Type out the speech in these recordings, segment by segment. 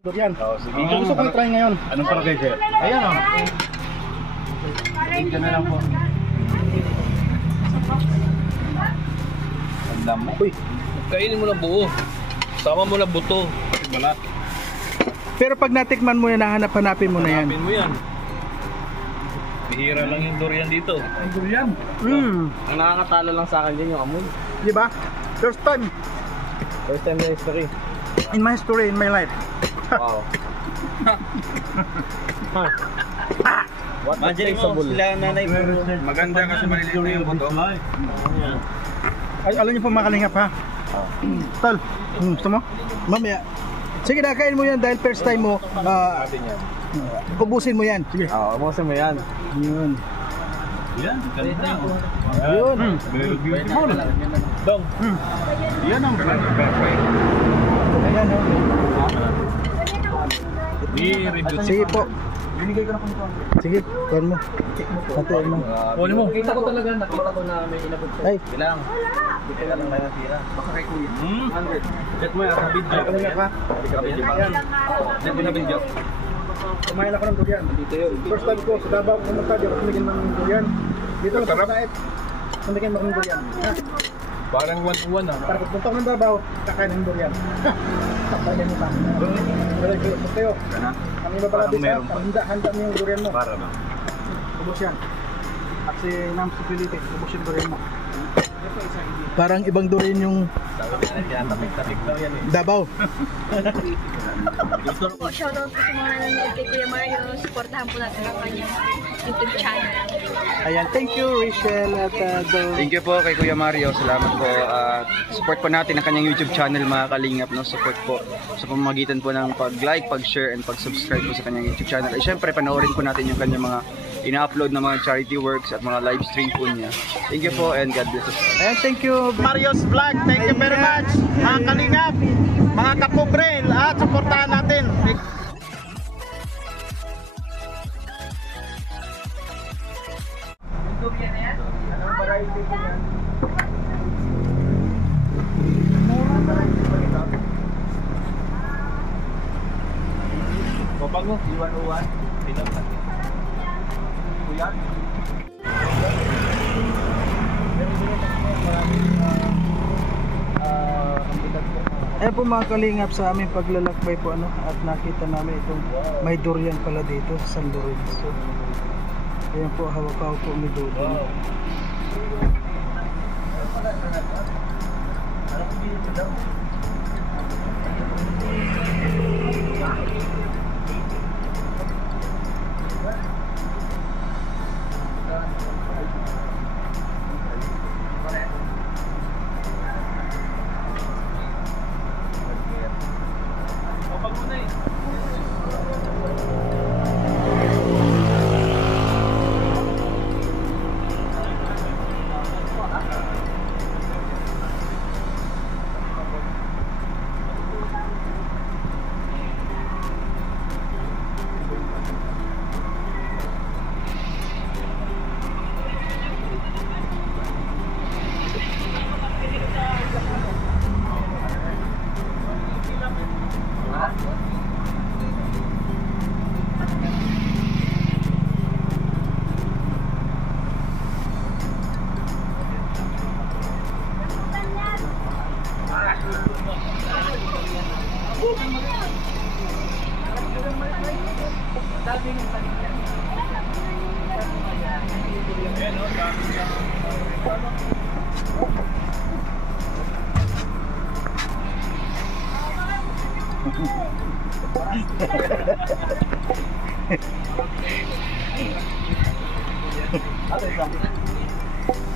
Durian. Oh, sige. Gusto ko i-try ngayon. Anong palagay, sir? Ayan o. Tingnan na lang po. Ang dami. Uy. Kainin mo na buo. Sama mo na buto. Balat. Pero pag natikman mo yan, hanapin mo na yan. Hanapin mo yan. Bihira lang yung durian dito. Durian? Ang nakakatalo lang sa akin din yung amoy. Di ba? First time. First time na history. In my history, in my life. Wow. Imagine mo sila nanay Maganda kasi maliliit na yung buto. Ay, alam niyo po makalingap ha? Tol, gusto mo? Mamaya. Sige, nakain mo yan dahil first time mo. Ubusin mo yan. Sige. Oo, ubusin mo yan. Yun. Yan, ganda. Yun. Very beautiful. Dong. Yan ang perfect. Ayan o. Very beautiful. Sige po. Binigay ko na kung ito. Sige, kuhan mo. Hatuin mo. Kunin mo. Nakita ko talaga, nakita ko na may inabot ko. Ay. Bilang. Hindi ka lang may natira. Baka kay kuya. 100. Get mo yung video. Kalingap ha? Ayan. Get mo na video. Kumain ako ng durian. Dito yun. First time ko sa Davao pumunta, di ako kumigin ng durian. Dito lang sa Saet. Kumigin ako ng durian. Ha? Parang 1-1 ah. Para pagpunta ko ng Davao, kakain ng durian. Kakain mo pa. Pero kayo, ang iba pala bisa, handa mo yung durian mo. Para ba? Ubus yan. At si Nam Supilite, ubus yung durian mo. Parang ibang durian yung Davao. Shoutout po sa mga nanonood kay Kuya Mario. Supportahan po natin ang kanyang YouTube channel. Ayan, thank you Rachel at Thank you po kay Kuya Mario. Salamat po. Support po natin ang kanyang YouTube channel mga kalingap. No? Support po sa pamamagitan po ng pag-like, pag-share, and pag-subscribe po sa kanyang YouTube channel. At syempre, panoorin po natin yung kanyang mga ina-upload na mga charity works at mga live stream po niya. Thank you po and God bless us. Ayan, thank you Mario's Vlog. Thank you very much. Mga kalingap, mga kapobre, lahat suportahan natin. Babag mo. 101. Pinag natin. Kuya. Ayan po mga kalingap sa aming paglalakbay po at nakita namin itong may durian pala dito sa San Lorenzo. Ayan po, hawak-hawak po ni Dudong.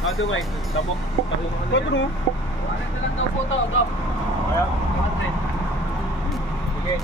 Ano ba? Tabok. Ba't mo? Ano lang daw po ito? Ito. Ayan. 100. Sige.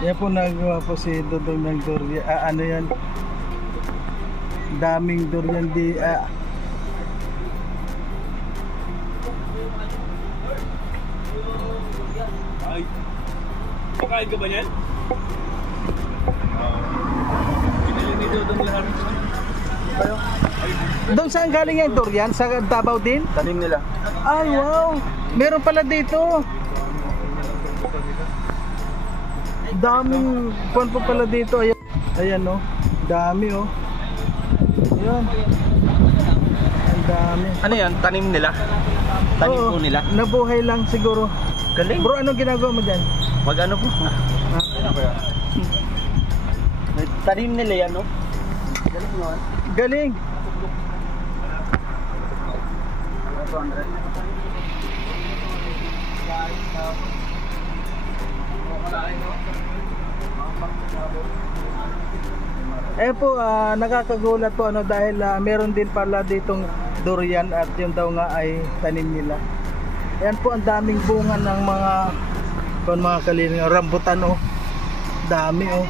Yan po nagawa po si Dudong ng durian. Ano yan? Daming durian di... Ay. Pakain ka ba yan? Pinili ni Dudong lahat. Doon saan galing yan durian? Sa Davao din? Tanim nila. Ay wow! Meron pala dito. Daming kuwan po pala dito. Ayan, ayan oh. Dami oh. Ayan. Ang dami. Ano yan? Tanim nila? Tanim Oo, po nila? nabuhay lang siguro. Galing. Bro, anong ginagawa mo dyan? Mag ano po? Tanim nila yan, no? Galing yun. Galing. Eh po, nakakagulat po ano dahil meron din pala ditong durian at yun daw nga ay tanim nila. Ayan po ang daming bunga ng mga kaliling rambutan oh. Dami oh.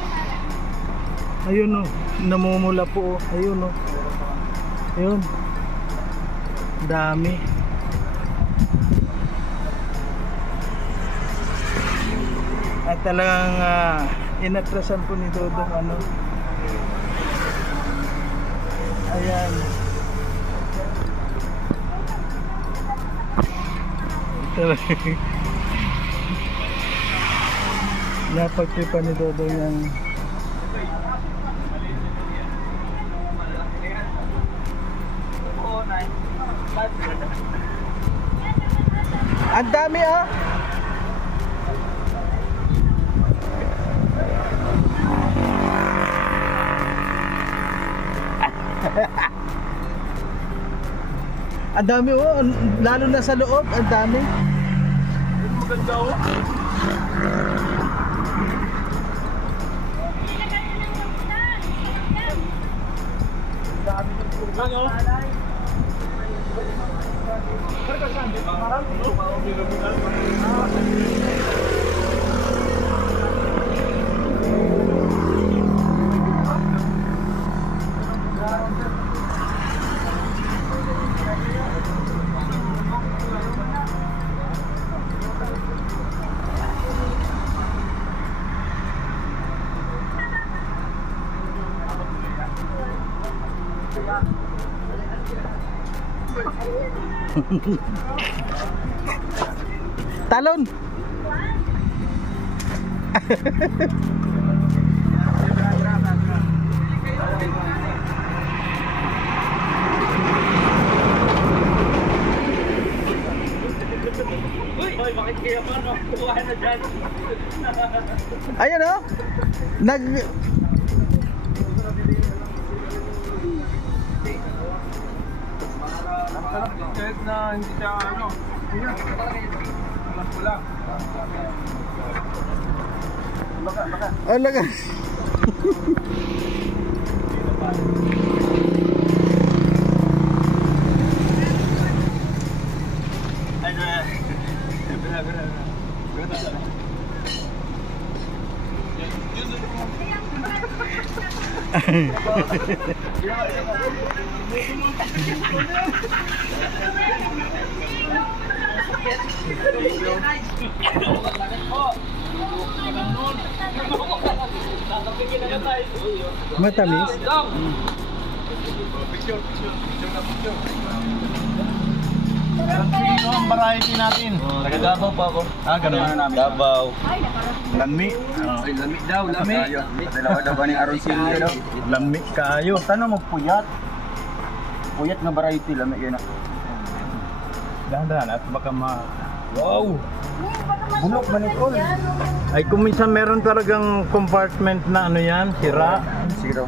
Ayun oh, namumula po oh. Ayun oh. Ayun. Dami. At talagang inatrasan po ni Dodong ano. Ayan. Napagtipan ni Dodong yung ang dami ah. Ang dami oh, lalo na sa loob, ang dami. Maganda oh. Talon. Hoy, bakit kaya pa no? Kuha na dyan. Ayan oh. Kahit na hindi siya ano. Wala. Alaga. Matamis. Ito ang variety natin. Taga Davao pa ako. Ah, ganun. Davao. Lami. Lami daw, lami. Dalawa daw ba ni Aron Silvio daw? Lami kayo. Tanong mo puyat. Puyat nga variety lami yun ah. Dahan-dahan at baka Wow! Bulok manikol. Ay kung minsan meron talagang compartment na ano yan, sira. Sige daw.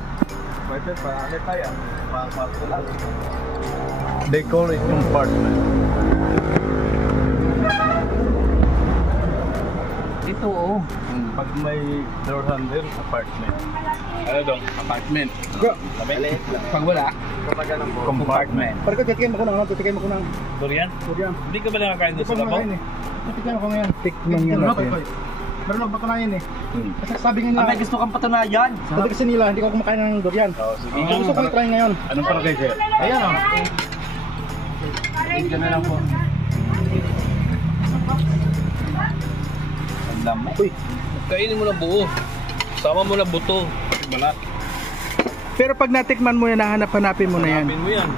They call it compartment. Ito oh. Pag may door handle, apartment. Ano dong? Apartment. Pag wala, Compartment. Pero titikin mo ko ng titikin mo ko ng Durian? durian. Hindi ka ba nakakain doon sa Labaw? Titikin ko ngayon. Tikman nga natin. Pero nagpatunayan eh. Kasi sabi nga nila, may gusto kang patunayan. sabi kasi nila, hindi ko kumakain ng durian. Oo, sige. So, gusto ko i-try ngayon. Anong palagay sa'yo? Ayan oh. Tingnan na lang po. Ang lami. Uy. Kainin mo na buo. Sama mo na buto. Balat. Pero pag natikman mo yan, hanapin mo na yan. Hanapin mo yan.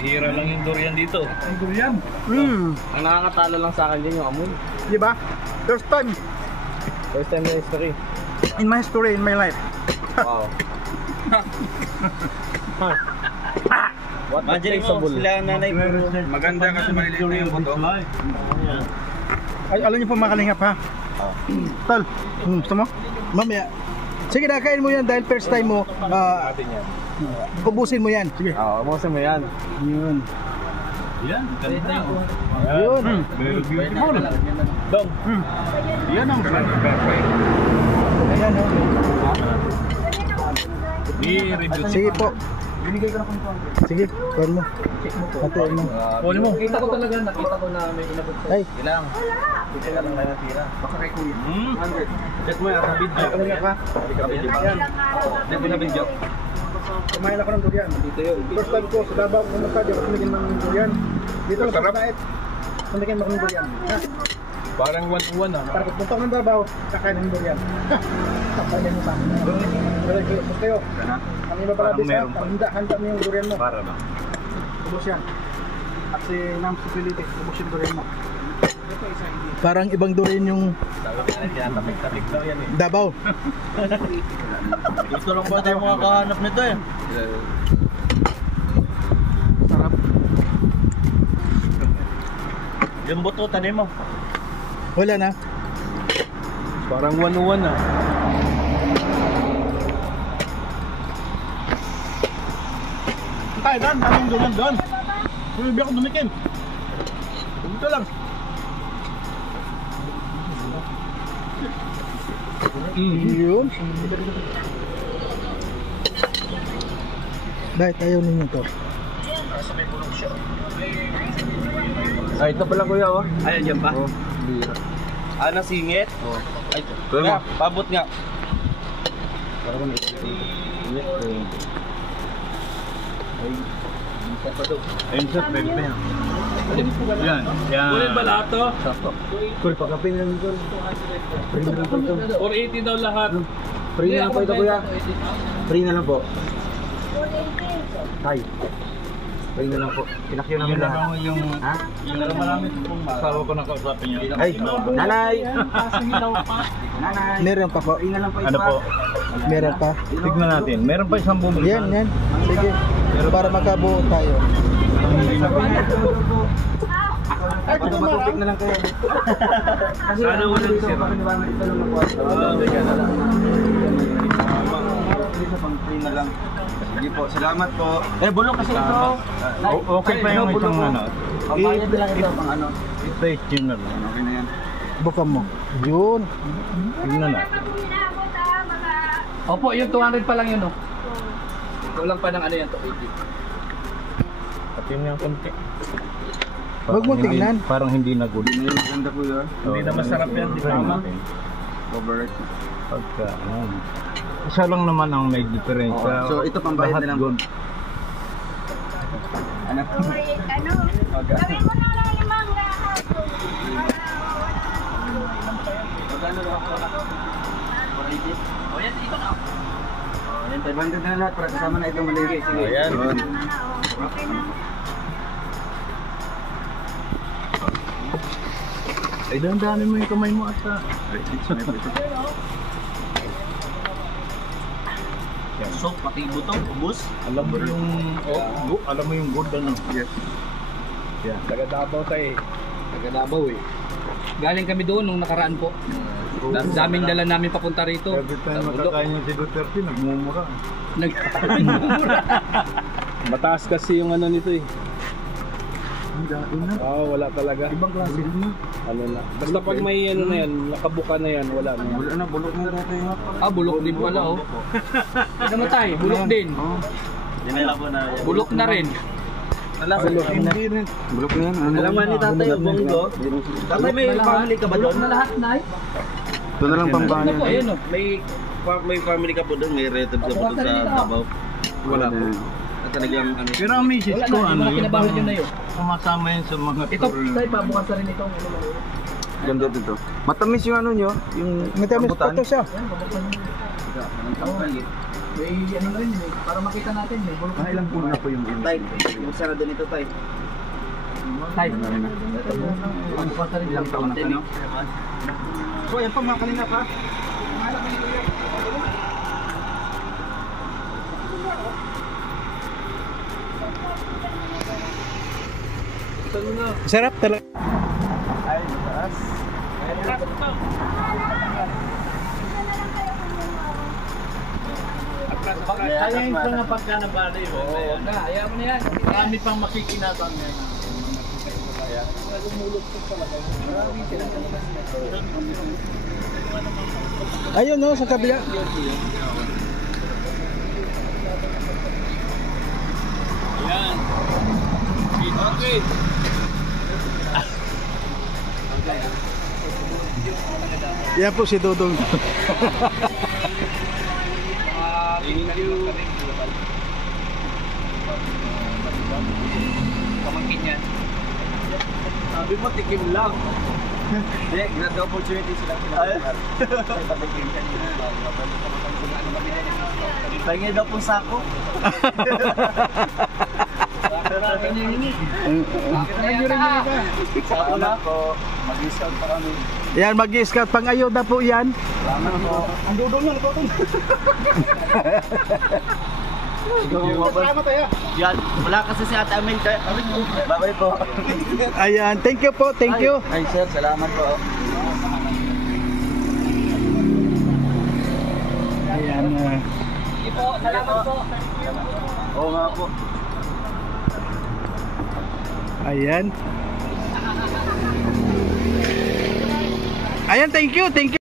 Bihira lang yung durian dito. Ang durian. Mm. Ang nakakatalo lang sa akin din yung amoy. Di ba? First time. First time na history. In my story, in my life. Wow. What Imagine mo, sila nanay puro. Maganda kasi maliliit na yung buto. Ay, alam niyo po mga kalingap ha? Tol, gusto mo? Mamaya. Sige, nakain mo yan dahil first time mo. Ubusin mo yan. Sige. Oo, ubusin mo yan. Yun. Yan, ganito yun. Yun. Very beautiful. Dong. Yan ang Ayan, I-review. sige po. Sige, kuhan mo. Hatuin mo. Kunin mo. Nakita ko na may inabot sa Ay, ilang. Dito lang tayo natira. Baka kay kuya. 100. Check mo yung video. kalingap ha? Dito na video. Kumain ako ng durian. Dito yun. First time ko sa Davao, pumunta di ako tumigil ng durian. Dito lang sa diet. Tumigil ako ng durian. Ha? Parang 1-1 ah. Para pagpunta ko ng Davao, kakain ng durian. Kakain mo sa akin. Gusto kayo. Kami mabalabis ha. Handa mo yung durian mo. Para ba? Ubus yan. At si Nam Sipiliti, ubus yung durian mo. parang ibang durin yung Tapik daw yan eh. Davao. Gusto lang ba tayo makakahanap nito eh? Sarap. Yung buto, tanim mo. Wala na. Parang 1-1 ah. Tayo doon, daming durian doon. Hindi ako dumikin. Dito lang. Yun. Dahil ayaw ninyo to. Ah, ito pala kuya oh. Ayan yan ba? Bira. Ah, nasingit? Oh. Ay, kuya, pabot nga. Para ko Ayun sa pwede pa yan. Yan. Yan. Kunin ba lahat to? Sakto. Kul, pagkapin lang ito. Free na lang po ito. 480 daw lahat. Free na lang po ito kuya. Free na lang po. Tay. Free na lang po. Pinakyo namin Yung lahat. yung Ha? yung marami pong asawa ko nakausapin niya. Ay, nanay! Nanay! Meron pa po. Free na lang po ito. Ano po? Meron pa. Tignan natin. Meron pa isang bumili. Yan, yan. Sige. Para makabuo tayo. Ay, matupik na lang kayo. Kasi Sana walang ito, sira. baka naman ito lang nakuha. Teka na lang. Free na lang. Sige po, salamat po. Eh, bulok kasi ito. Okay pa yung isang ano. Pambayad na lang ito, pang ano. I-plate yun na lang. Okay na yan. Buka mo. Yun. Tignan na. Opo, yung 200 pa lang yun, oh. Kulang pa ng ano yan, 280. Pati yung konti. Huwag mo tignan. Parang hindi na good. Hindi na yung maganda po yun. Hindi na masarap yan. Di ba? Robert. Pagka, isa lang naman ang may diferensya. So, ito pambayad Lahat na lang. good. Ano? Gawin mo na lang 5 lahat. Magkano daw ako? 480? O yan, ito na. Yan, 500 na lahat para kasama na itong maligi. Sige. Ayan. Okay na. Ay, dami mo yung kamay mo ata. So, pati butong, ubus. Alam mo yung alam mo yung good ano. Yes. Yan. Taga Davao tayo. Taga Davao eh. Galing kami doon nung nakaraan po. Daming dala namin papunta rito. Every time Sa Bulok. makakain yung si Duterte, nagmumura. Nagmumura. Mataas kasi yung ano nito eh. Ang daon na. Oo, wala talaga. Ibang klase din yun. Ano na. Basta pag may ano na yan, nakabuka na yan, wala na. Bulok na, bulok na dito yung Ah, bulok din pala, oh. Namatay, bulok din. dinala ko na. Bulok na rin. Bulok na. Bulok na yan. Alaman ni tatay yung bonggo. Tatay, may family ka ba Bulok doon? na lahat, Nay. Ito na lang Ano pambahan po, ayan, oh. May family ka po doon, may relatives ka po doon sa Davao. Wala po. At talagang ano. Pero ang misis Wala ko, na, hindi mo na kinabahan yun na yun. sumasama yun sa mga Ito, tour. Tay, pabukas na rin ito. Ganda dito. Matamis yung ano nyo, yung Matamis pa to siya. May ano na rin, para makita natin, may bulok na ilang puno na po yung tay. Buksan na din ito tay. Tay. Ang bukas na rin ilang taon na kami. So, ayan po mga kanina pa. Sarap talaga. Ay, taas. Sayang pa nga pagka nabali. Oo na, ayaw mo na yan. Marami pang makikinabang ngayon. Ayun no, sa kabila. Yan. Okay. Yan po si Dudong. Thank you. Pamangkin yan. Sabi mo, tikim lang. Hindi, grad opportunity sila. Pahingin daw pong sako. Sako na po. Mag-discount pa kami. Yan, mag-i-scout pang ayuda po yan. Salamat po. Ang dudong yan, ikaw dun. Salamat tayo. Yan, wala kasi si Ate Amel. Bye-bye po. Ayan, thank you po, thank you. Ay sir, salamat po. Ayan. Sige po, salamat po. Oo nga po. Ayan. Ayan, thank you, thank you.